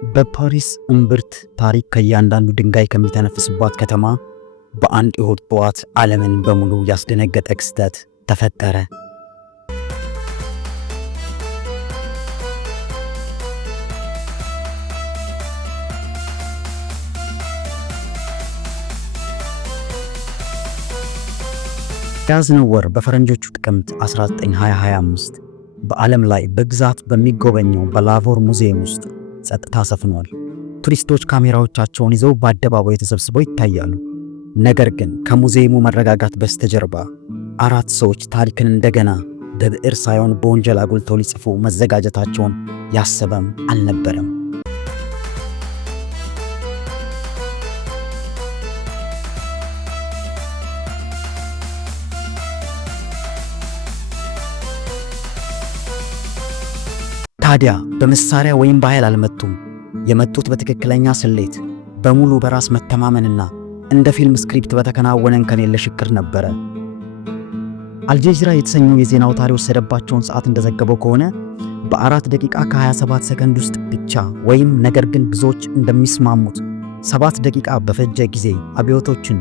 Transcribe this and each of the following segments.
በፓሪስ እምብርት ታሪክ ከእያንዳንዱ ድንጋይ ከሚተነፍስባት ከተማ በአንድ እሁድ ጠዋት ዓለምን በሙሉ ያስደነገጠ ክስተት ተፈጠረ። ያዝነው ወር በፈረንጆቹ ጥቅምት 1925 በዓለም ላይ በግዛት በሚጎበኘው በላቮር ሙዚየም ውስጥ ጸጥታ ሰፍኗል። ቱሪስቶች ካሜራዎቻቸውን ይዘው በአደባባዩ ተሰብስበው ይታያሉ። ነገር ግን ከሙዚየሙ መረጋጋት በስተጀርባ አራት ሰዎች ታሪክን እንደገና በብዕር ሳይሆን በወንጀል አጉልተው ሊጽፉ መዘጋጀታቸውን ያሰበም አልነበረም። ታዲያ በመሳሪያ ወይም በኃይል አልመጡም። የመጡት በትክክለኛ ስሌት፣ በሙሉ በራስ መተማመንና እንደ ፊልም ስክሪፕት በተከናወነ እንከን የለሽ እቅድ ነበረ። አልጀዚራ የተሰኘው የዜና አውታር የወሰደባቸውን ሰዓት እንደዘገበው ከሆነ በ4 ደቂቃ ከ27 ሰከንድ ውስጥ ብቻ ወይም ነገር ግን ብዙዎች እንደሚስማሙት 7 ደቂቃ በፈጀ ጊዜ አብዮቶችን፣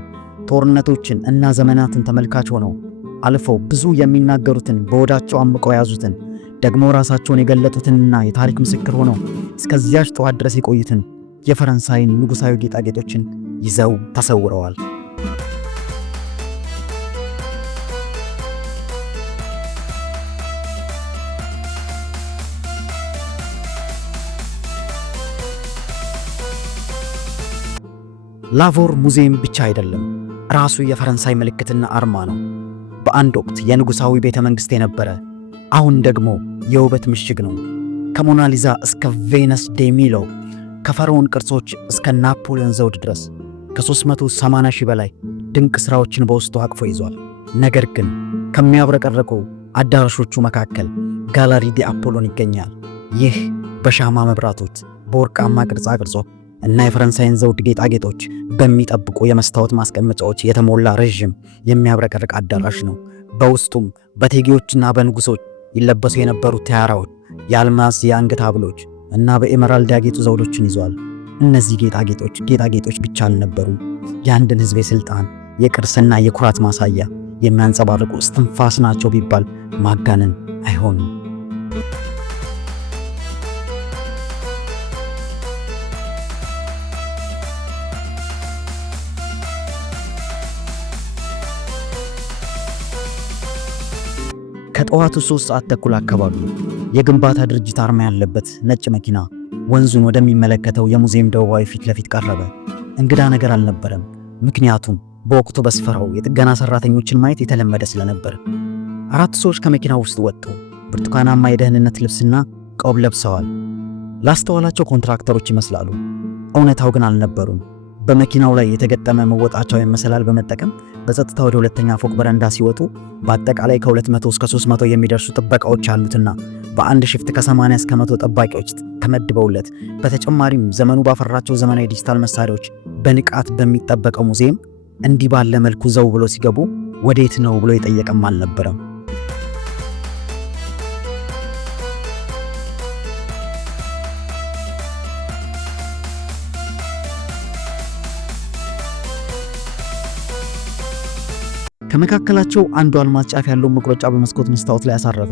ጦርነቶችን እና ዘመናትን ተመልካች ሆነው አልፈው ብዙ የሚናገሩትን በወዳቸው አምቀው የያዙትን ደግሞ ራሳቸውን የገለጡትንና የታሪክ ምስክር ሆነው እስከዚያች ጠዋት ድረስ የቆዩትን የፈረንሳይን ንጉሳዊ ጌጣጌጦችን ይዘው ተሰውረዋል። ላቮር ሙዚየም ብቻ አይደለም፣ ራሱ የፈረንሳይ ምልክትና አርማ ነው። በአንድ ወቅት የንጉሳዊ ቤተ መንግሥት የነበረ አሁን ደግሞ የውበት ምሽግ ነው። ከሞናሊዛ እስከ ቬነስ ዴ ሚሎ፣ ከፈርዖን ቅርጾች እስከ ናፖሊዮን ዘውድ ድረስ ከ380 ሺህ በላይ ድንቅ ሥራዎችን በውስጡ አቅፎ ይዟል። ነገር ግን ከሚያብረቀረቁ አዳራሾቹ መካከል ጋላሪ ዲ አፖሎን ይገኛል። ይህ በሻማ መብራቶች፣ በወርቃማ ቅርጻ ቅርጾች እና የፈረንሳይን ዘውድ ጌጣጌጦች በሚጠብቁ የመስታወት ማስቀመጫዎች የተሞላ ረዥም የሚያብረቀርቅ አዳራሽ ነው። በውስጡም በእቴጌዎችና በንጉሶች ይለበሱ የነበሩ ቲያራዎች፣ የአልማዝ የአንገት ሐብሎች እና በኤመራልድ ያጌጡ ዘውዶችን ይዟል። እነዚህ ጌጣጌጦች ብቻ አልነበሩም። የአንድን ሕዝብ የሥልጣን፣ የቅርስና የኩራት ማሳያ የሚያንጸባርቁ እስትንፋስ ናቸው ቢባል ማጋነን አይሆንም። ከጠዋቱ 3 ሰዓት ተኩል አካባቢ የግንባታ ድርጅት አርማ ያለበት ነጭ መኪና ወንዙን ወደሚመለከተው የሙዚየም ደቡባዊ ፊት ለፊት ቀረበ። እንግዳ ነገር አልነበረም፣ ምክንያቱም በወቅቱ በስፍራው የጥገና ሰራተኞችን ማየት የተለመደ ስለነበር። 4 ሰዎች ከመኪናው ውስጥ ወጡ። ብርቱካናማ የደህንነት ልብስና ቆብ ለብሰዋል። ላስተዋላቸው ኮንትራክተሮች ይመስላሉ፣ እውነታው ግን አልነበሩም። በመኪናው ላይ የተገጠመ መወጣጫውን መሰላል በመጠቀም በጸጥታ ወደ ሁለተኛ ፎቅ በረንዳ ሲወጡ በአጠቃላይ ከ200 እስከ 300 የሚደርሱ ጥበቃዎች አሉትና በአንድ ሽፍት ከ80 እስከ 100 ጠባቂዎች ተመድበውለት፣ በተጨማሪም ዘመኑ ባፈራቸው ዘመናዊ ዲጂታል መሳሪያዎች በንቃት በሚጠበቀው ሙዚየም እንዲህ ባለ መልኩ ዘው ብሎ ሲገቡ ወዴት ነው ብሎ የጠየቀም አልነበረም። ከመካከላቸው አንዱ አልማዝ ጫፍ ያለው መቁረጫ በመስኮት መስታወት ላይ አሳረፈ።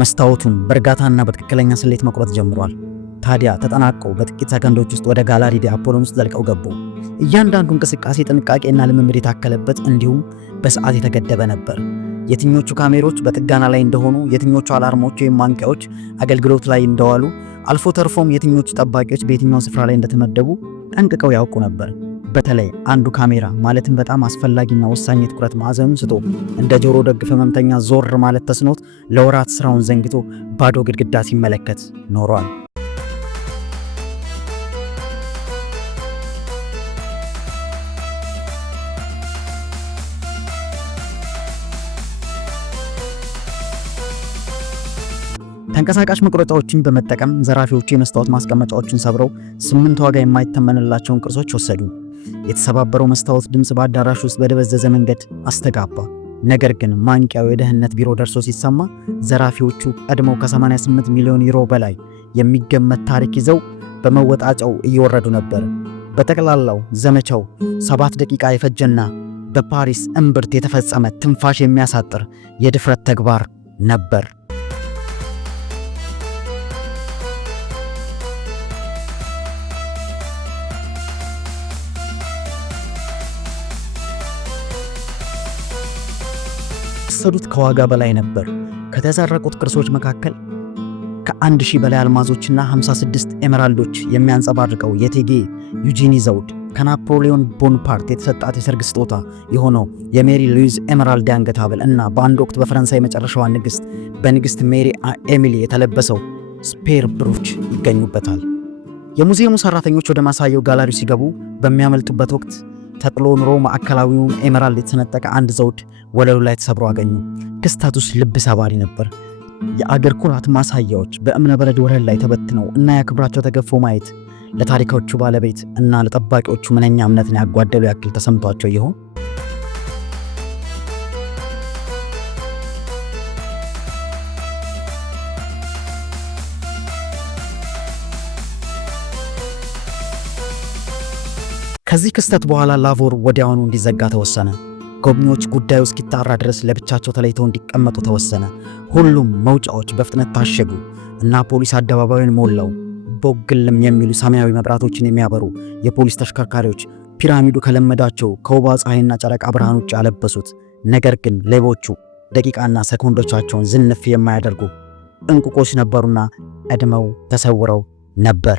መስታወቱን በእርጋታና በትክክለኛ ስሌት መቁረጥ ጀምሯል። ታዲያ ተጠናቀው በጥቂት ሰከንዶች ውስጥ ወደ ጋላሪ ዲ አፖሎን ውስጥ ዘልቀው ገቡ። እያንዳንዱ እንቅስቃሴ ጥንቃቄና ልምምድ የታከለበት እንዲሁም በሰዓት የተገደበ ነበር። የትኞቹ ካሜሮች በጥገና ላይ እንደሆኑ፣ የትኞቹ አላርሞች ወይም ማንቂያዎች አገልግሎት ላይ እንደዋሉ፣ አልፎ ተርፎም የትኞቹ ጠባቂዎች በየትኛው ስፍራ ላይ እንደተመደቡ ጠንቅቀው ያውቁ ነበር። በተለይ አንዱ ካሜራ ማለትም በጣም አስፈላጊና ወሳኝ የትኩረት ማዕዘኑን ስቶ እንደ ጆሮ ደግፍ ህመምተኛ ዞር ማለት ተስኖት ለወራት ስራውን ዘንግቶ ባዶ ግድግዳ ሲመለከት ኖሯል። ተንቀሳቃሽ መቁረጫዎችን በመጠቀም ዘራፊዎቹ የመስታወት ማስቀመጫዎችን ሰብረው 8 ዋጋ የማይተመንላቸውን ቅርሶች ወሰዱ። የተሰባበረው መስታወት ድምፅ በአዳራሽ ውስጥ በደበዘዘ መንገድ አስተጋባ። ነገር ግን ማንቂያው የደህንነት ቢሮ ደርሶ ሲሰማ ዘራፊዎቹ ቀድመው ከ88 ሚሊዮን ዩሮ በላይ የሚገመት ታሪክ ይዘው በመወጣጫው እየወረዱ ነበር። በጠቅላላው ዘመቻው 7 ደቂቃ የፈጀና በፓሪስ እምብርት የተፈጸመ ትንፋሽ የሚያሳጥር የድፍረት ተግባር ነበር። የወሰዱት ከዋጋ በላይ ነበር። ከተሰረቁት ቅርሶች መካከል ከ1000 በላይ አልማዞችና 56 ኤመራልዶች የሚያንጸባርቀው የእቴጌ ዩጂኒ ዘውድ፣ ከናፖሊዮን ቦንፓርት የተሰጣት የሰርግ ስጦታ የሆነው የሜሪ ሉዊዝ ኤመራልድ የአንገት ሐብል እና በአንድ ወቅት በፈረንሳይ መጨረሻዋ ንግሥት በንግሥት ሜሪ ኤሚሊ የተለበሰው ስፔር ብሮች ይገኙበታል። የሙዚየሙ ሰራተኞች ወደ ማሳያው ጋላሪ ሲገቡ በሚያመልጡበት ወቅት ተጥሎ ኑሮ ማዕከላዊውን ኤመራልድ የተሰነጠቀ አንድ ዘውድ ወለሉ ላይ ተሰብሮ አገኙ። ክስተቱስ ልብ ሰባሪ ነበር። የአገር ኩራት ማሳያዎች በእብነ በረድ ወለል ላይ ተበትነው እና ያክብራቸው ተገፎ ማየት ለታሪኮቹ ባለቤት እና ለጠባቂዎቹ ምንኛ እምነትን ያጓደሉ ያክል ተሰምቷቸው ይሆን? ከዚህ ክስተት በኋላ ላቮር ወዲያውኑ እንዲዘጋ ተወሰነ። ጎብኚዎች ጉዳዩ እስኪጣራ ድረስ ለብቻቸው ተለይተው እንዲቀመጡ ተወሰነ። ሁሉም መውጫዎች በፍጥነት ታሸጉ እና ፖሊስ አደባባዩን ሞላው። ቦግልም የሚሉ ሰማያዊ መብራቶችን የሚያበሩ የፖሊስ ተሽከርካሪዎች ፒራሚዱ ከለመዳቸው ከውባ ፀሐይና ጨረቃ ብርሃን ውጭ አለበሱት። ነገር ግን ሌቦቹ ደቂቃና ሰኮንዶቻቸውን ዝንፍ የማያደርጉ እንቁቆች ነበሩና ቀድመው ተሰውረው ነበር።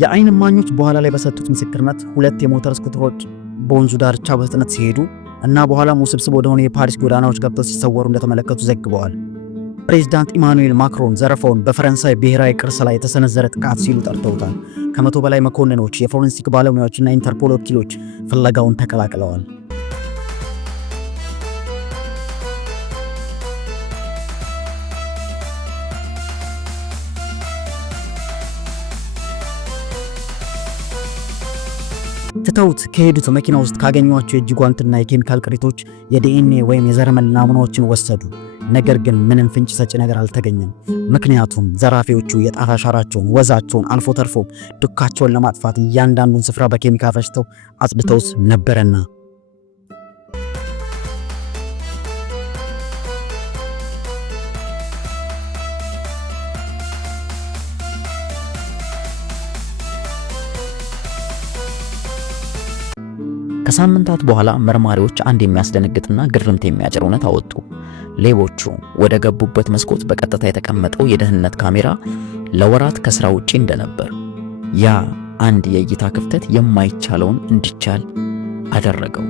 የአይን እማኞች በኋላ ላይ በሰጡት ምስክርነት 2 የሞተር ስኩተሮች በወንዙ ዳርቻ በፍጥነት ሲሄዱ እና በኋላም ውስብስብ ወደሆነ የፓሪስ ጎዳናዎች ገብተው ሲሰወሩ እንደተመለከቱ ዘግበዋል። ፕሬዝዳንት ኢማኑኤል ማክሮን ዘረፋውን በፈረንሳይ ብሔራዊ ቅርስ ላይ የተሰነዘረ ጥቃት ሲሉ ጠርተውታል። ከ100 በላይ መኮንኖች፣ የፎረንሲክ ባለሙያዎችና ኢንተርፖል ወኪሎች ፍለጋውን ተቀላቅለዋል። ትተውት ከሄዱት መኪና ውስጥ ካገኟቸው የእጅ ጓንትና የኬሚካል ቅሪቶች የዲኤንኤ ወይም የዘረመል ናሙናዎችን ወሰዱ። ነገር ግን ምንም ፍንጭ ሰጪ ነገር አልተገኘም። ምክንያቱም ዘራፊዎቹ የጣት አሻራቸውን፣ ወዛቸውን፣ አልፎ ተርፎ ዱካቸውን ለማጥፋት እያንዳንዱን ስፍራ በኬሚካል ፈጭተው አጽድተውስ ነበረና። ከሳምንታት በኋላ መርማሪዎች አንድ የሚያስደነግጥና ግርምት የሚያጭር እውነት አወጡ። ሌቦቹ ወደ ገቡበት መስኮት በቀጥታ የተቀመጠው የደህንነት ካሜራ ለወራት ከስራ ውጪ እንደነበር፣ ያ አንድ የእይታ ክፍተት የማይቻለውን እንዲቻል አደረገው።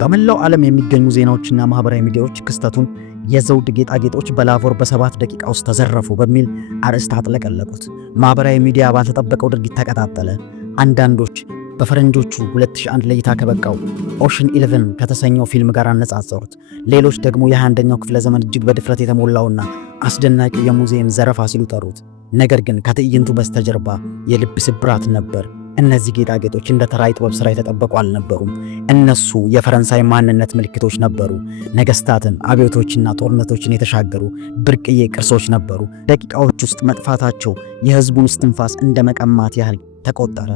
በመላው ዓለም የሚገኙ ዜናዎችና ማህበራዊ ሚዲያዎች ክስተቱን የዘውድ ጌጣጌጦች በላቮር በ7 ደቂቃ ውስጥ ተዘረፉ በሚል አርዕስት አጥለቀለቁት። ማህበራዊ ሚዲያ ባልተጠበቀው ድርጊት ተቀጣጠለ። አንዳንዶች በፈረንጆቹ 2001 ለይታ ከበቃው ኦሽን 11 ከተሰኘው ፊልም ጋር አነጻጸሩት። ሌሎች ደግሞ የ21ኛው ክፍለ ዘመን እጅግ በድፍረት የተሞላውና አስደናቂ የሙዚየም ዘረፋ ሲሉ ጠሩት። ነገር ግን ከትዕይንቱ በስተጀርባ የልብ ስብራት ነበር። እነዚህ ጌጣጌጦች እንደ ተራ ጥበብ ሥራ የተጠበቁ አልነበሩም። እነሱ የፈረንሳይ ማንነት ምልክቶች ነበሩ። ነገስታትን፣ አብዮቶችና ጦርነቶችን የተሻገሩ ብርቅዬ ቅርሶች ነበሩ። ደቂቃዎች ውስጥ መጥፋታቸው የህዝቡን እስትንፋስ እንደ መቀማት ያህል ተቆጠረ።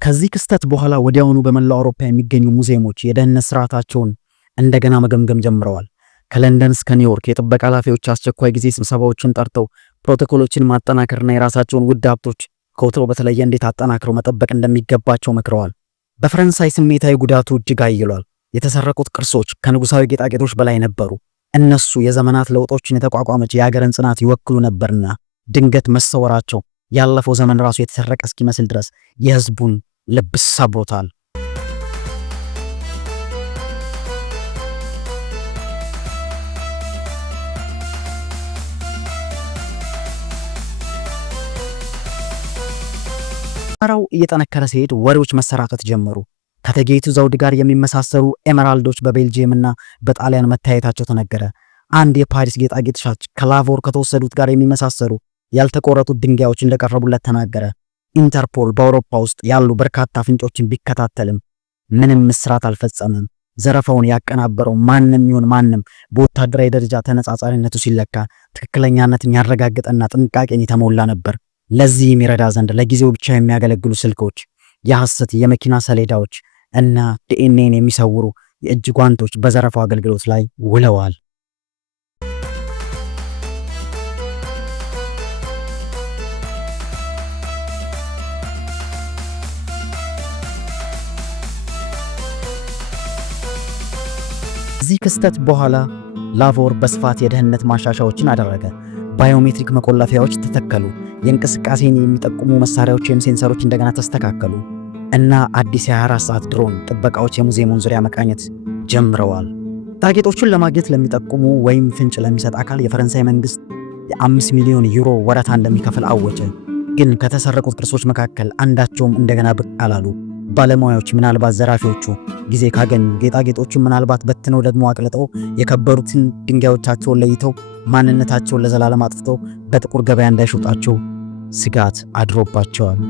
ከዚህ ክስተት በኋላ ወዲያውኑ በመላው አውሮፓ የሚገኙ ሙዚየሞች የደህንነት ስርዓታቸውን እንደገና መገምገም ጀምረዋል። ከለንደን እስከ ኒውዮርክ የጥበቃ ኃላፊዎች አስቸኳይ ጊዜ ስብሰባዎችን ጠርተው ፕሮቶኮሎችን ማጠናከርና የራሳቸውን ውድ ሀብቶች ከወትሮ በተለየ እንዴት አጠናክረው መጠበቅ እንደሚገባቸው መክረዋል። በፈረንሳይ ስሜታዊ ጉዳቱ እጅግ አይሏል። የተሰረቁት ቅርሶች ከንጉሳዊ ጌጣጌጦች በላይ ነበሩ። እነሱ የዘመናት ለውጦችን የተቋቋመች የአገርን ጽናት ይወክሉ ነበርና ድንገት መሰወራቸው ያለፈው ዘመን ራሱ የተሰረቀ እስኪመስል ድረስ የህዝቡን ልብ ሰብሮታል። ምርመራው እየጠነከረ ሲሄድ ወሬዎች መሰራጨት ጀመሩ። ከእቴጌይቱ ዘውድ ጋር የሚመሳሰሉ ኤመራልዶች በቤልጂየምና በጣሊያን መታየታቸው ተነገረ። አንድ የፓሪስ ጌጣጌጥ ሻጭ ከላቮር ከተወሰዱት ጋር የሚመሳሰሉ ያልተቆረጡ ድንጋዮች እንደቀረቡለት ተናገረ። ኢንተርፖል በአውሮፓ ውስጥ ያሉ በርካታ ፍንጮችን ቢከታተልም ምንም ምስራት አልፈጸመም። ዘረፋውን ያቀናበረው ማንም ይሁን ማንም በወታደራዊ ደረጃ ተነጻጻሪነቱ ሲለካ ትክክለኛነትን ያረጋገጠና ጥንቃቄን የተሞላ ነበር። ለዚህም ይረዳ ዘንድ ለጊዜው ብቻ የሚያገለግሉ ስልኮች፣ የሐሰት የመኪና ሰሌዳዎች እና ዲኤንኤን የሚሰውሩ የእጅ ጓንቶች በዘረፋው አገልግሎት ላይ ውለዋል። ከዚህ ክስተት በኋላ ላቮር በስፋት የደህንነት ማሻሻያዎችን አደረገ። ባዮሜትሪክ መቆለፊያዎች ተተከሉ። የእንቅስቃሴን የሚጠቁሙ መሳሪያዎች ወይም ሴንሰሮች እንደገና ተስተካከሉ እና አዲስ የ24 ሰዓት ድሮን ጥበቃዎች የሙዚየሙን ዙሪያ መቃኘት ጀምረዋል። ጌጣጌጦቹን ለማግኘት ለሚጠቁሙ ወይም ፍንጭ ለሚሰጥ አካል የፈረንሳይ መንግስት የ5 ሚሊዮን ዩሮ ወረታ እንደሚከፍል አወጀ። ግን ከተሰረቁት ቅርሶች መካከል አንዳቸውም እንደገና ብቅ አላሉ። ባለሙያዎች ምናልባት ዘራፊዎቹ ጊዜ ካገኙ ጌጣጌጦቹን ምናልባት በትነው ደግሞ አቅልጠው የከበሩትን ድንጋዮቻቸውን ለይተው ማንነታቸውን ለዘላለም አጥፍተው በጥቁር ገበያ እንዳይሸጣቸው ስጋት አድሮባቸዋል።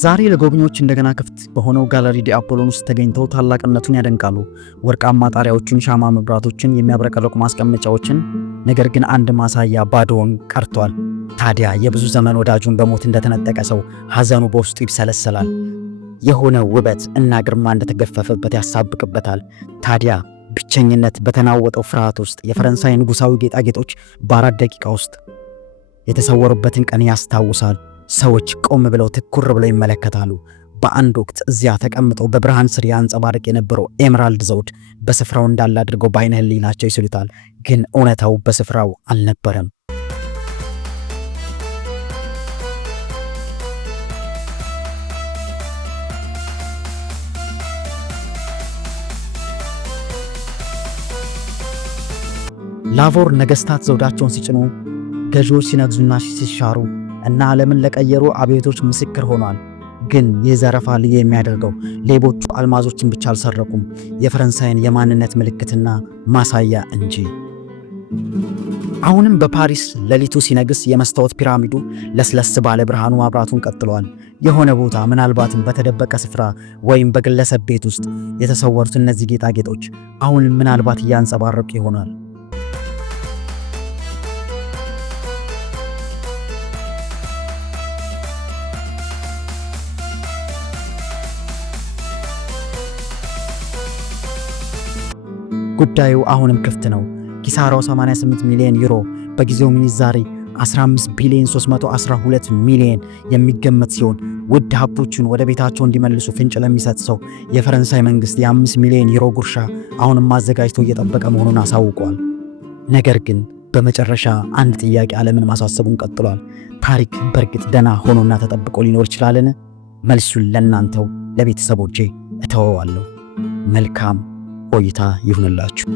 ዛሬ ለጎብኚዎች እንደገና ክፍት በሆነው ጋለሪ ዲ አፖሎን ውስጥ ተገኝተው ታላቅነቱን ያደንቃሉ። ወርቃማ ጣሪያዎችን፣ ሻማ መብራቶችን፣ የሚያብረቀርቁ ማስቀመጫዎችን። ነገር ግን አንድ ማሳያ ባዶውን ቀርቷል። ታዲያ የብዙ ዘመን ወዳጁን በሞት እንደተነጠቀ ሰው ሐዘኑ በውስጡ ይብሰለሰላል። የሆነ ውበት እና ግርማ እንደተገፈፈበት ያሳብቅበታል። ታዲያ ብቸኝነት በተናወጠው ፍርሃት ውስጥ የፈረንሳይ ንጉሳዊ ጌጣጌጦች በ4 ደቂቃ ውስጥ የተሰወሩበትን ቀን ያስታውሳል። ሰዎች ቆም ብለው ትኩር ብለው ይመለከታሉ። በአንድ ወቅት እዚያ ተቀምጠው በብርሃን ስር ያንጸባርቅ የነበረው ኤመራልድ ዘውድ በስፍራው እንዳለ አድርገው በዓይነ ሕሊናቸው ይስሉታል። ግን እውነታው በስፍራው አልነበረም። ላቮር ነገስታት ዘውዳቸውን ሲጭኑ፣ ገዢዎች ሲነግዙና ሲሻሩ እና ዓለምን ለቀየሩ አብዮቶች ምስክር ሆኗል። ግን ይህ ዘረፋ ልዩ የሚያደርገው ሌቦቹ አልማዞችን ብቻ አልሰረቁም፣ የፈረንሳይን የማንነት ምልክትና ማሳያ እንጂ። አሁንም በፓሪስ ሌሊቱ ሲነግስ የመስታወት ፒራሚዱ ለስለስ ባለ ብርሃኑ ማብራቱን ቀጥሏል። የሆነ ቦታ ምናልባትም በተደበቀ ስፍራ ወይም በግለሰብ ቤት ውስጥ የተሰወሩት እነዚህ ጌጣጌጦች አሁንም ምናልባት እያንጸባረቁ ይሆናል። ጉዳዩ አሁንም ክፍት ነው። ኪሳራው 88 ሚሊዮን ዩሮ በጊዜው ምንዛሬ 15 ቢሊዮን 312 ሚሊዮን የሚገመት ሲሆን ውድ ሀብቶቹን ወደ ቤታቸው እንዲመልሱ ፍንጭ ለሚሰጥ ሰው የፈረንሳይ መንግስት የ5 ሚሊዮን ዩሮ ጉርሻ አሁንም አዘጋጅቶ እየጠበቀ መሆኑን አሳውቋል። ነገር ግን በመጨረሻ አንድ ጥያቄ ዓለምን ማሳሰቡን ቀጥሏል። ታሪክ በእርግጥ ደና ሆኖና ተጠብቆ ሊኖር ይችላልን? መልሱን ለእናንተው ለቤተሰቦቼ እተወዋለሁ። መልካም ቆይታ ይሁንላችሁ።